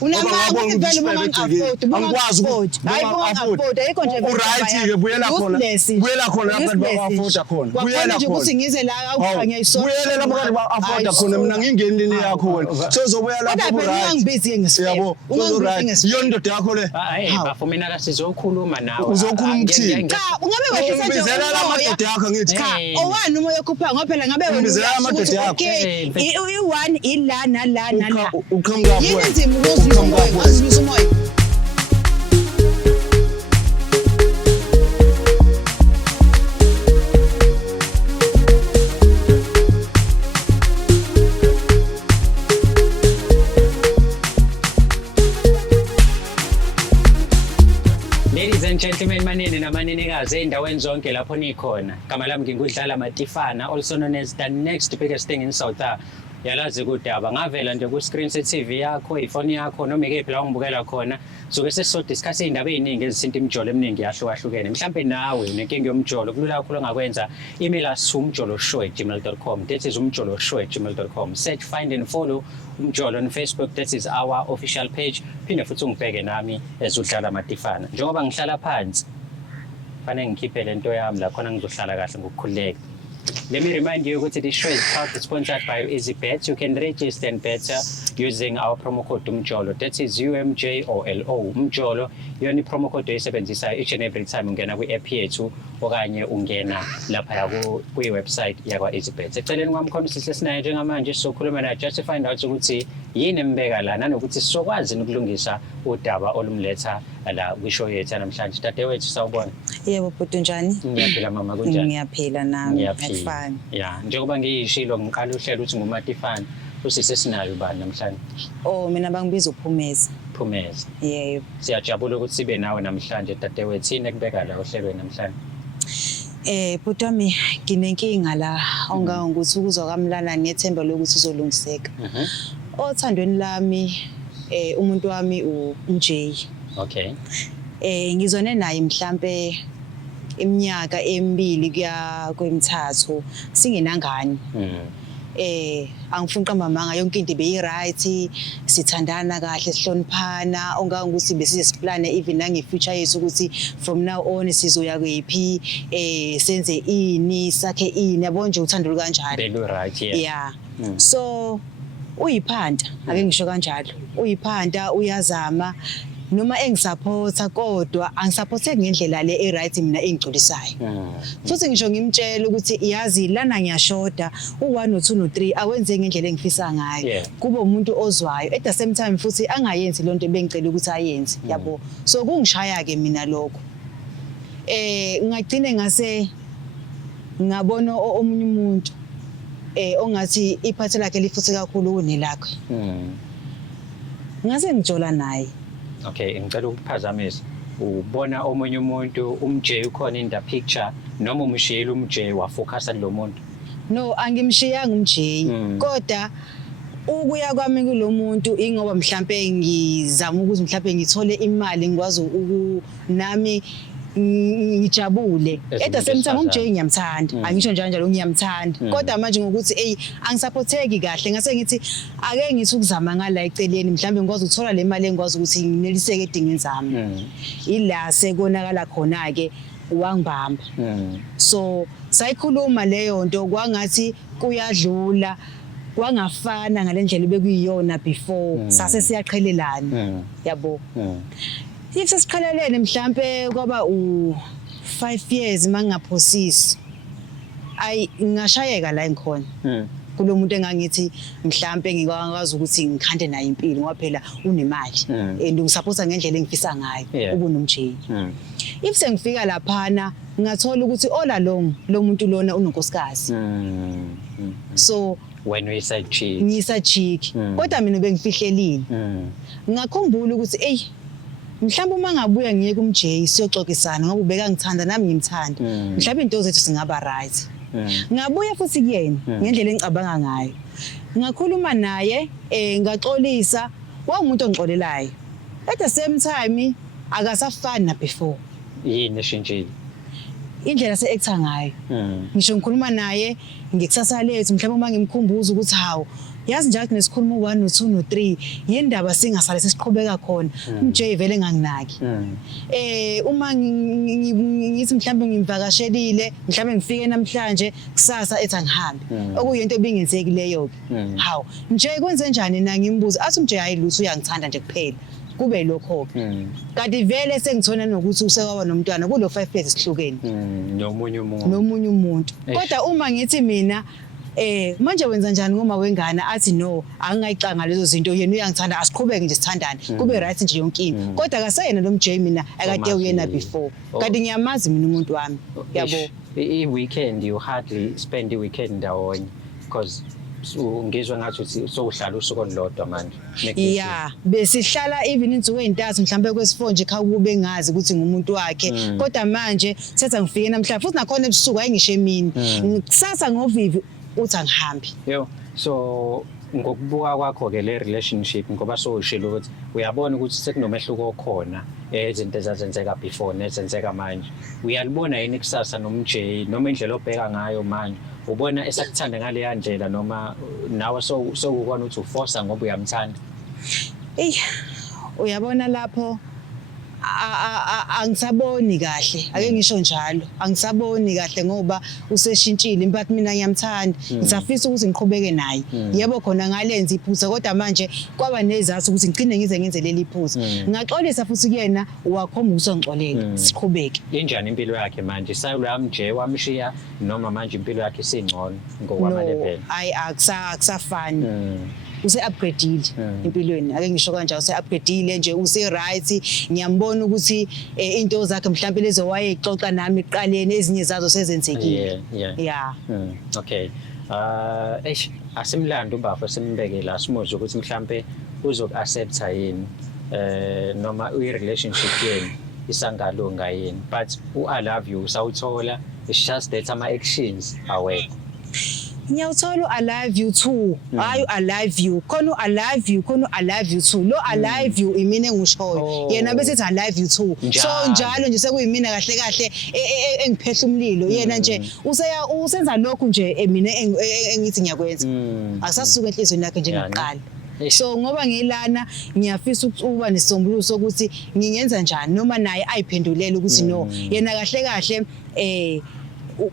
Unamanga vele angikwazi afford ayikho nje right ke buyela khona lapha ba-afforda khona buyela khona ukuthi ngize la awukhanye isonto buyele lapha kanti ba-afforda khona mina ngingenini yakho wena sozobuya lapha kodwa phela ungangibizi yabo iyo ndoda yakho le hayi bafumina la sizokhuluma nawe uzokhuluma ukuthini cha ungabe wehlisa nje ngizela la madoda yakho ngithi cha owani umoya okhupha ngoba phela ngabe wena ngizela amadoda yakho i1 ila nala nala uqhamuka yini nzima ukuzwisa umoya ngazwisa umoya Ladies and gentlemen, manini namanenekazi endaweni zonke lapho nikhona. Gama lami ngingudlala Matifana, also known as the next biggest thing in South Africa. Yalazi kudaba ngavela nje ku screen se TV yakho, ifoni yakho noma ikephi la ungibukela khona. Soke sesizodiscuss indaba eziningi ezisinto imijolo eminingi yahlukahlukene. Mhlambe nawe nenkinga yomjolo kulula kakhulu ongakwenza. Email us umjoloshow@gmail.com. That is umjoloshow@gmail.com. Search, find and follow umjolo on Facebook. That is our official page. Phinde futhi ungibheke nami ezudlala Matifana. Njengoba ngihlala phansi fanele ngikhiphe lento yami la khona ngizohlala kahle ngokukhululeka. Let me remind you that this show is proudly sponsored by EasyBet. You can register and bet using our promo code UMJOLO. That is UMJOLO. UMJOLO. Yoni promo code oyisebenzisa each and every time ungena kwi-app yethu okanye ungena lapha kwi-website yakwa EasyBet. Eceleni kwami khona sisesinayo njengamanje sizokhuluma naye just to find out ukuthi yini embeka la nanokuthi sizokwazi ukulungisa udaba olumletha la kwishow yethu namhlanje. Dadewethu sawubona. Yebo bhuti njani? Ngiyaphila mama kunjani? Ngiyaphila nami. Fine. Yeah, njengoba ngiyishilo ngiqala uhlela ukuthi nguMatifana. Usisesinayo bani namhlanje? Oh, mina bangibiza uPhumeza. Phumeza. Yebo. Siyajabula ukuthi sibe nawe namhlanje dadewethu yini ekubeka la ohlelweni namhlanje? Bhuti wami nginenkinga la ongangokuthi ukuzwa kamlala ngethemba lokuthi uzolungiseka. Othandweni lami umuntu wami uMJ. Okay. Ngizone naye mhlambe iminyaka emibili kuya kwemithathu singenangani. Angifuni uqamba manga yonke into beyi right, sithandana kahle sihloniphana ongangokuthi besize siplane even nange future yethu ukuthi from now on sizoya kwephi senze ini sakhe ini yabo nje uthando lukanjalo. Belu right yeah. So uyiphanda ake ngisho kanjalo uyiphanda uyazama noma engisupporta kodwa angisupporteki ngendlela le eright mina engigculisayo. Futhi ngisho ngimtshela ukuthi iyazi lana ngiyashoda u1 no2 no3 awenze ngendlela engifisa ngayo. Kube umuntu ozwayo at the same time futhi angayenzi lonto bengicela ukuthi ayenze yabo. So kungishaya ke mina lokho. Ngagcine ngase ngabona omunye umuntu ongathi iphathe lakhe lifuthe kakhulu kunelakho. Ngase ngijola naye. Okay, ngicela ukuphazamisa. Ubona omunye umuntu uMJ ukhona in the picture noma umshiyela uMJ wafocus lo muntu? No, angimshiyanga uMJ. Kodwa ukuya kwami kulomuntu ingoba mhlambe ngizama ukuthi mhlambe ngithole imali ngikwazi nami ngijabule. At the same time uMJ ngiyamthanda. Angisho njalo ngiyamthanda. Kodwa manje ngokuthi angisupporteki kahle ngase ngithi ake ngithi ukuzama ngala eceleni mhlambe ngikwazi ukuthola le mali engikwazi ukuthi ngineliseke edingini zami. Ila sekonakala khona ke wangibamba. So sayikhuluma leyo nto kwangathi kuyadlula kwangafana ngalendlela bekuyiyona before sase siyaqhelelana yabo. If sesiqhelelene mhlambe kwaba u5 years mangingaphosisi ngashayeka la engikhona kulomuntu engangithi mhlambe ngikwazi ukuthi ngikhande naye impilo ngoba phela unemali and ngisupporta ngendlela engifisa ngayo ubunomJ. If sengifika laphana ngathola ukuthi all along lo muntu lona unonkosikazi. So when we said cheek ngisa cheek kodwa mina bengifihlelile. Ngakhumbula ukuthi mhlawumbe uma ngabuya ngiye kuMJ siyoxoxisana ngoba ubeka ngithanda nami ngimthanda. Mhlawumbe into zethu singaba right. Ngabuya futhi kuyena ngendlela engicabanga ngayo. Ngakhuluma naye ngaxolisa wawumuntu ongixolelayo. At the same time akasafani na before. Yini eshintshile? Indlela se-actor ngayo. Ngisho ngikhuluma naye ngekusasa lethu mhlawumbe uma ngimkhumbuza ukuthi hawo yazi njalo nesikhuluma 1 no 2 no 3 yindaba singasale sesiqhubeka khona umJ vele nganginaki uma ngithi mhlambe ngimvakashelile mhlambe ngifike namhlanje kusasa ethi angihambe okuyinto ebingenzeki leyo ke hawu nje kwenze njani na ngimbuza athi umJ ayilutho uyangithanda nje kuphela kube lokho kanti vele sengithona nokuthi usekwaba nomntwana kulo 5 years sihlukene nomunye umuntu kodwa uma ngithi mina manje wenza njani ngoma wengane athi no angingayicanga lezo zinto yena uyangithanda asiqhubeke nje sithandane kube right nje yonke into kodwa akaseyena lo MJ mina akade uyena before kanti ngiyamazi mina umuntu wami yabo i-weekend you hardly spend i-weekend ndawonye because ngizwe ngathi uthi sokuhlala usuku olulodwa manje yeah besihlala even insuku ezintathu mhlambe kwesi4 nje kube ngazi ukuthi ngumuntu wakhe kodwa manje setha ngifike namhlanje futhi nakhona ebusuku ayingisho emini kusasa ngovivi uthi angihambi so ngokubuka kwakho ke le relationship ngoba soshilo ukuthi uyabona ukuthi sekunomehluko okhona izinto ezazenzeka before nezenzeka manje uyalibona yini kusasa noMJ noma indlela obheka ngayo manje ubona esakuthanda ngale yandlela noma nawe sokukona ukuthi uforce ngoba uyamthanda uyabona lapho angisaboni kahle ake ngisho njalo angisaboni kahle ngoba useshintshile imphathi mina ngiyamthanda ngisafisa ukuthi ngiqhubeke naye yebo khona ngalenza iphutha kodwa manje kwaba nezathu ukuthi ngicine ngize ngenze leli phutha ngaxolisa futhi kuyena wakhomba ukuthi ngixolele siqhubeke injani impilo yakhe manje sayilo yamJ wamshiya noma manje impilo yakhe isingcono ngokwamalevel hayi akusafani use-upgradeile empilweni ake ngisho kanjalo use-upgradeile nje use-right ngiyambona ukuthi into zakhe mhlawumbe lezo wayexoxa nami eqaleni ezinye zazo sezenzekile yeah okay asimlando ubafo simbekela simuze ukuthi mhlawumbe uzoku-accepta yini noma uyi-relationship yenu isangalunga yini but I love you usawuthola it's just that ama-actions awekho ngiyawuthola I love you too hayi I love you khona I love you khona I love you too lo I love you imina engishoyo yena bese ethi I love you too so njalo nje sekuyimina kahle kahle engiphehla umlilo yena nje usenza lokhu nje mina engithi ngiyakwenza asasuka enhlizweni yakhe nje ngaqala so ngoba ngilana ngiyafisa ukuba nesisombululo sokuthi ngingenza njani noma naye ayiphendulele ukuthi no yena kahle kahle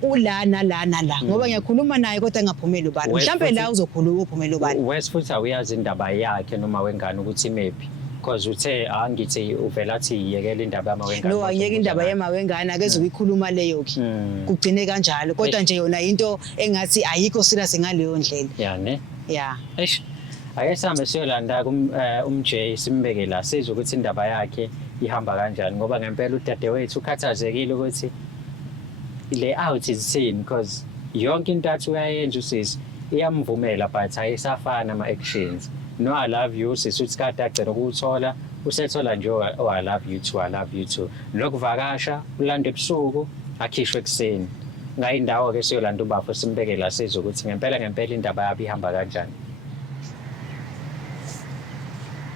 ulana la ngoba ngiyakhuluma naye kodwa engaphumeli ubani mhlambe la uzokhuluma uphumela ubani wes futhi awuyazi indaba yakhe noma wengane ukuthi maybe because uthe angithi uvela athi yekela indaba yamawengane no angiyeke indaba yamawengane akezo ukuyikhuluma leyo ke kugcine kanjalo kodwa nje yona into engathi ayikho serious ngaleyo ndlela yeah ake sambe siyolanda umJ simbeke la sizwe ukuthi indaba yakhe ihamba kanjani ngoba ngempela udadewethu ukhathazekile ukuthi le out isini because yonke into athi uyayenza usisi iyamvumela but ayisafana ama actions no I love you sisuthi kade agcina ukuthola usethola nje I love you too I love you too lokuvakasha ulanda ebusuku akhishwe ekseni ngayindawo ke siyolanda ubafo simbeke la sizwe ukuthi ngempela indaba yabi ihamba kanjani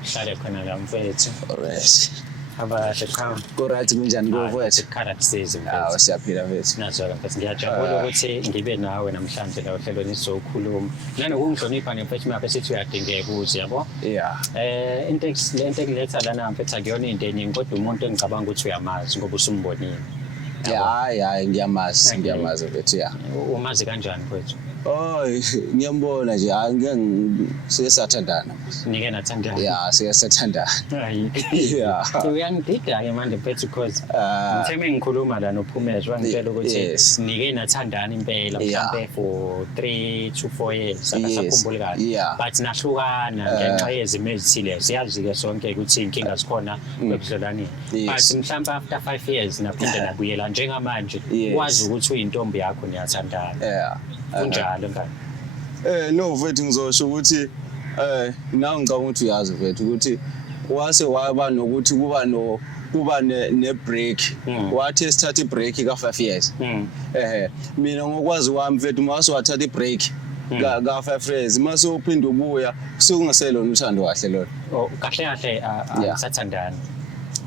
hlale khona la mfethu alright abashe khama right kunjani ngofethu khala kusize siyaphila mfethu nazola mfethu ngiyajabula ukuthi ngibe nawe namhlanje la ohlelweni sizokhuluma nanokungihlonipha nemfethu mapha sithi uyadingeka ukuthi yabo into ekuletha lana mfethu akuyona into eningi kodwa umuntu engicabanga ukuthi uyamazi ngoba usumbonile hayi ngiyamazi mfethu umazi kanjani mfethu ngiyambona nje siyasathandana nike nathandana siyasathandana uyangidida ke manje mfethu because ngitheme ngikhuluma la noPhumeza wangitshela ukuthi nike nathandana impela mhlambe for 3 to 4 years akasakhumbuli kahle but nahlukana ngenxa yezimo ezithile siyazi ke sonke ukuthi inkinga sikhona kwebudlelwaneni but mhlambe after 5 years naphinda nabuyela njengamanje wazi ukuthi uyintombi yakho niyathandana kunjalo ngani no mfethu ngizosho ukuthi nawe ngicabanga ukuthi uyazi mfethu ukuthi wase waba nokuthi kuba ne break wathi sithatha i break ka 5 years mina ngokwazi wami mfethu mase wathatha i break ka 5 years mase uphinde ubuya sekungaselona uthando kahle lona kahle asathandana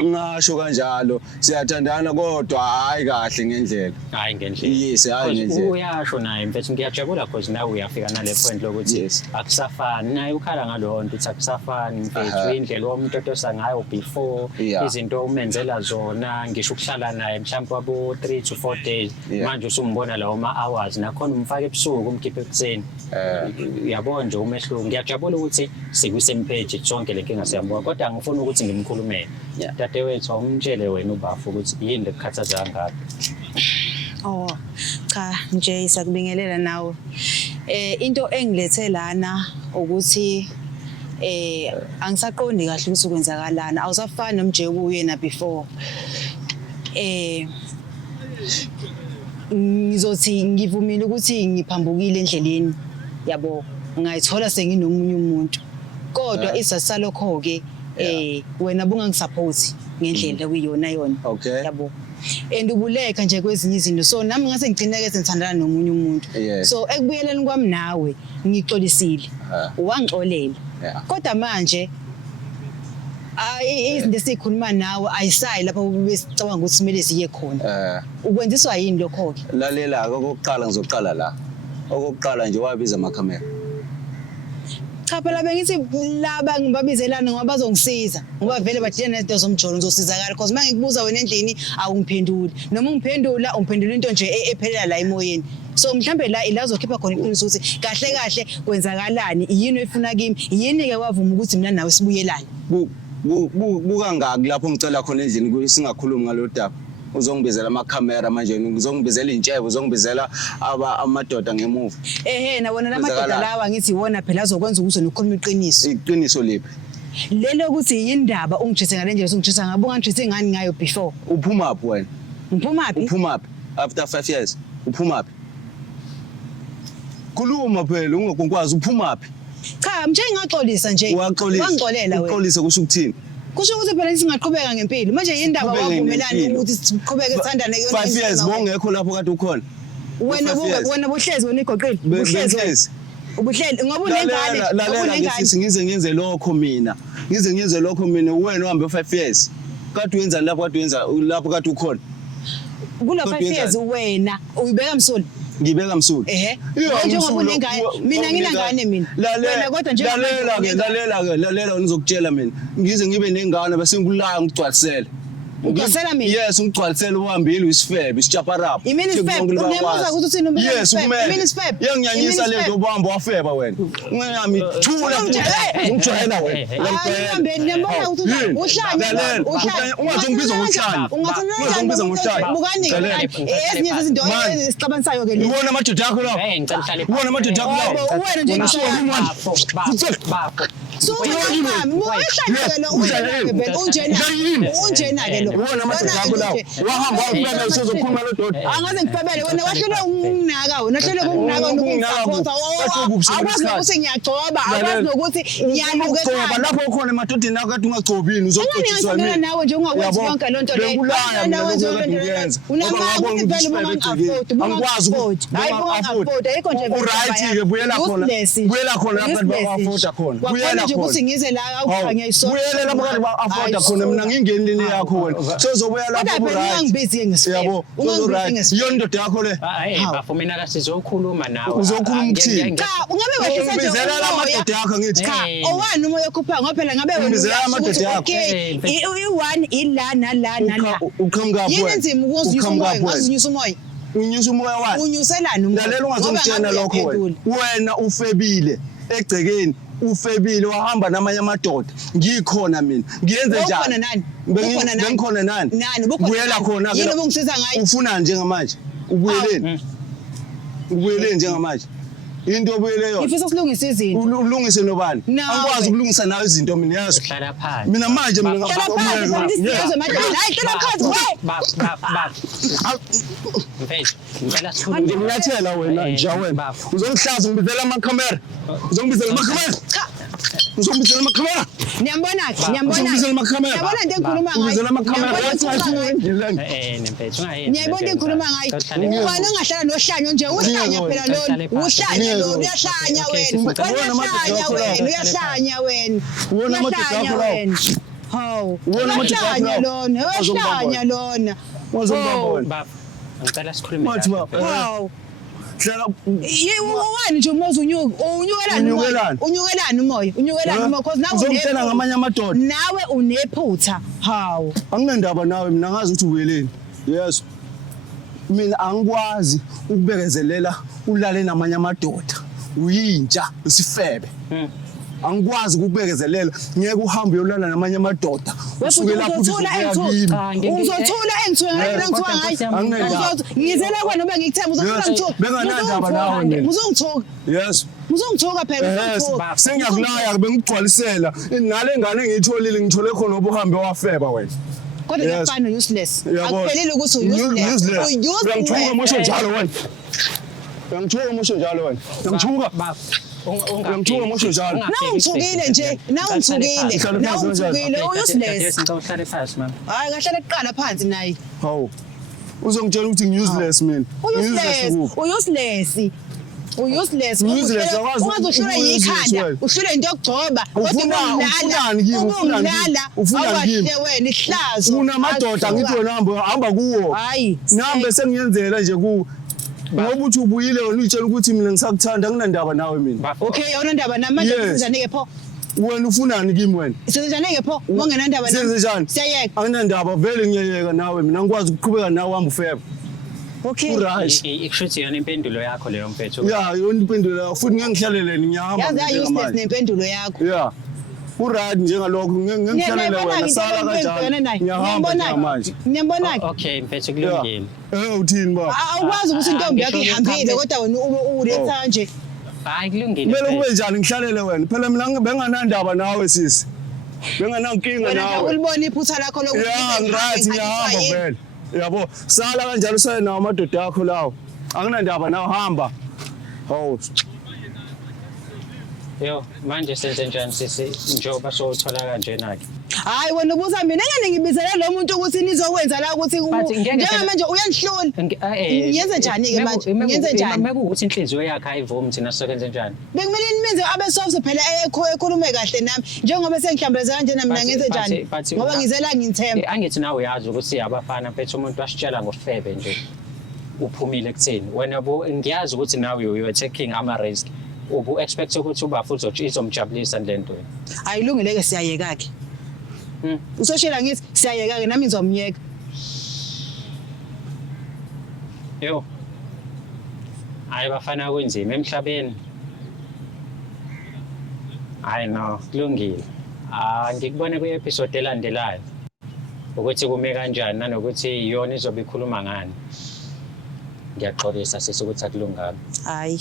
ngasho kanjalo siyathandana kodwa hayi kahle ngendlela. Hayi ngendlela. Yes, hayi ngendlela. Uyasho naye mfethu ngiyajabula because nawe uyafika nale point lokuthi Yes. akusafani. Naye ukhala ngalowo nto uthi akusafani mfethu indlela omuntu otosa ngayo before Yeah. izinto umenzela zona ngisho ukuhlala naye mhlawumbe wabo 3 to 4 days Yeah. manje usumbona lawo ma-hours nakhona umfaka ebusuku umkhiphe ekuseni. Uyabona nje umehluko. Ngiyajabula ukuthi sikusempeji sonke le nkinga siyambona kodwa ngifuna ukuthi ngimkhulumele. Yeah. Dadewethu awumtshele wena ubafu ukuthi yini lekukhathaza kangaka. Oh cha nje sakubingelela nawe. Into engilethe lana ukuthi angisaqondi kahle ukuthi kwenzakalana. Awusafani nomje kuyena before. Ngizothi ngivumile ukuthi ngiphambukile endleleni yabo ngayithola senginomunye umuntu kodwa isasalokho ke wena bungangisupporti ngendlela kuyiyona yona Okay. yabo ubuleka nje kwezinye izinto so nami ngase ngigcineke sengithandana nomunye umuntu Yes. so ekubuyeleni kwami nawe ngixolisile wangixolela Yeah. kodwa manje izinto esikhuluma nawe ayisayi lapho besicabanga ukuthi kumele siye khona ukwenziswa yini lokho ke Lalela okokuqala ngizoqala la. Okokuqala nje wabiza amakhamera. cha phela bengithi laba ngibabizelana ngoba bazongisiza ngoba vele badila nezinto zomjolo ngizosizakala because manje ngikubuza wena endlini awungiphenduli noma ungiphendula ungiphendula into nje ephelela la emoyeni so mhlambe la ilazokhipha khona iqiniso ukuthi kahle kahle kwenzakalani yini efuna kimi yini ke wavuma ukuthi mina nawe sibuyelane Bukangaki lapho ngicela khona endlini singakhulumi ngalolu daba. Uzongibizela amakhamera manje uzongibizela intshebe uzongibizela amadoda ngemuva. Na wona lamadoda lawa ngithi wona phela azokwenza ukuthi nokukhuluma iqiniso Iqiniso lephi? lelo ukuthi yindaba ungijise ngalendlela ungijisa ngabo ungijise ngani ngayo before Uphuma phi wena? ngiphuma phi Uphuma phi after 5 years? Uphuma phi? Khuluma phela ungakwazi uphuma phi? cha manje ngingaxolisa nje wangixolela wena Uxolisa kusho ukuthini? kusho ukuthi phela singaqhubeka ngempilo manje yindaba wavumelana ukuthi siqhubeke sithandane kuyona 5 years bongekho lapho kade ukhona. wena buhlezi wena igoqile buhlezi ubuhleli ngoba unengane lalela ngize ngenze lokho mina wena uhambe 5 years kade uyenza lapho kade uyenza lapho kade ukhona kula 5 years wena uyibeka msoli ngibeka msulu njengoba unengane mina nginangane mina wena kodwa nje lalela ngizokutshela mina ngize ngibe nengane bese ngikulayo ngigcwalisela ugcwalisela mina yes ngigcwalisela uhambile uyisifebe isichaparapha imini isifebe unembuza ukuthi uthini umuntu yes imini isifebe yangiyanyisa lento ubamba wafeba wena ngiyami thula ngijwayela wena ngiyambeni nembona ukuthi uhlanya ungazongibiza ngohlanya ungazongibiza ngohlanya bukani ezinye izinto esixabanisayo ke ubona amadoda akho lawo ubona amadoda akho lawo wena nje so unjena ke lo ubona amadoda akho lawo wahamba wafika usezokhuluma lo doda angaze ngifebele wena wahlele unginaka wena wahlele unginaka nokusupport akwazi ukuthi ngiyagcoba akwazi nokuthi ngiyalukela lapho ukhona emadodeni akho kade ungagcobini uzogcotshiswa mina nawe nje ungakwazi yonke lonto le angikwazi ayikho nje right ke buyela khona lapho ba-afford khona buyela nje ukuthi ngize la awukhanya isonto buyela lapho kade ba-afford khona mina ngingenile yakho wena sozobuya lapho right yabo right yona indoda yakho le hayi bafo mina la sizokhuluma nawe uzokhuluma ukuthini cha ungabe wehlisa nje ubizela amadoda yakho ngithi cha owani umoya okhupha ngoba phela ngabe wena ubizela amadoda yakho i1 ila nala uqhamuka yini nzima ukunyusa umoya ngazinyusa umoya unyusa umoya wani unyuselani umoya lalela ungazongitshena lokho wena ufebile egcekeni ufebile wahamba namanye amadoda ngikhona mina ngiyenze njani bengikhona nani buyela khona yini obungisiza ngayo ufuna njengamanje ubuyeleni njengamanje into obuyele yona ngifisa silungise izinto ulungise nobani angikwazi ukulungisa nawe izinto mina yazi mina manje mina nginyathela wena nje wena uzongihlaza ngibizela amakhamera uzongibizela amakhamera uzongibizela amakhamera niyambona uzongibizela amakhamera yabona into engikhuluma ngayo uzongibizela amakhamera niyayibona into engikhuluma ngayo wena ungahlala nohlanyo nje uhlanya phela lona uhlanya lona uyahlanya wena uyahlanya wena wona amadoda akho lawo Hawu. Ubona ukuthi Uyahlanya baba, lona, uyahlanya lona. Wazongibona. Baba, ngicela sikhulume Bathi kahle. baba. Hawu. Hlala Wani nje umuzi unyukelani umoya? Unyukelani umoya? Unyukelani umoya? Cause nawe uzongitshela ngamanye amadoda. nawe unephutha. Hawu. Anginandaba nawe mina ngazi ukuthi ubeleni. Yes. Mina angikwazi ukubekezelela ulale namanye amadoda. Uyintsha isifebe. Angikwazi ukubekezelela ngeke uhambe uyolala namanye amadoda. Usuke lapho Uzothula engithuka ngayo. Ngizela kwena noma ngikuthemba uzothula ngithuka. Benganandaba nawe mina. Uzongithuka. Yes. Uzongithuka phela Yes. uzongithuka. Sengiyakulaya bengigcwalisela. Nale ngane engiyitholile ngithole khona obuhambe wafeba wena. Kodwa Yes. kuyafana useless. Yabo. Akuphelile ukuthi useless. Uyangithuka mosho njalo wena. Uyangithuka mosho njalo wena. Uyangithuka. Baba, Uyangithuka mosho njalo. Nawungithukile nje, nawungithukile. Nawungithukile useless. Ngicela uhlale phansi mama. Hayi kahlale kuqala phansi naye. Hawu. Uzongitshela ukuthi ngi-useless mina. Useless. Useless. Useless. Useless, akwazi Ungazohlula yikhanda. Uhlule into yokugcoba. Ufunani kimi? Ufuna kimi? Wena ihlazo. Unamadoda ngithi wena hamba kuwo. Hayi. Nambe sengiyenzela nje ku. Ngoba uthi ubuyile wena uyitshela ukuthi mina ngisakuthanda nginandaba nawe mina. Okay, awunandaba namanje senzenjani pho? Wena ufunani kimi wena? Senzenjani pho? Mongenandaba nami. Senzenjani? Siyayeka. Anginandaba vele ngiyayeka nawe mina ngikwazi ukuqhubeka nawe hamba ufebe. Okay. Uright. Ikushuthi yona impendulo yakho leyo mfethu. Yeah, yona impendulo futhi ngeke ngihlalele ngiyahamba. Yazi useless nempendulo yakho. Yeah. Uright njengalokho ngeke ngihlalele wena sala kanjani. Ngiyahamba manje. Ngiyambona ke. Okay mfethu kulungile. Uthini baba? Awukwazi ukuthi intombi yakho ihambile kodwa wena uletha nje. Hayi kulungile. Kumele kube njani ngihlalele wena? Phela mina benganandaba nawe sisi. Benganankinga Wena nawe. ulibona iphutha lakho lokuthi. Yeah, right ngiyahamba vele. Yabo, sala kanjalo usayena amadoda akho lawo. Anginandaba nawe hamba. Hawu. Yo, manje senze njani sisi njoba sowuthola kanjena ke? Hayi wena ubuza mina engane ngibizele lo muntu ukuthi nizokwenza la ukuthi njengamanje uyangihlula. Ngiyenze njani ke manje? Ngiyenze njani? Mekuwukuthi inhliziyo yakhe ayivumi thina sokwenze njani? Bekumele nimenze abe soft phela ekhulume kahle nami njengoba sengihlambeleza kanjena mina ngiyenze njani? Ngoba ngizela ngithemba. Angithi nawe uyazi ukuthi abafana mfethu umuntu wasitshela ngofebe nje. Uphumile kuthini? Wena ngiyazi ukuthi nawe you are taking ama risk. Ubu expect ukuthi ubafu izomjabulisa lento. Ayilungile ke siyayeka ke. Usoshela ngithi siyayeka ke nami ngizomyeka. Yo. Hayi bafana kunzima emhlabeni. Hayi no, kulungile. Ngikubone kwi-episode elandelayo. Ukuthi kume kanjani nanokuthi iyona izobe ikhuluma ngani. Ngiyaxolisa sisi ukuthi akulunganga. Hayi.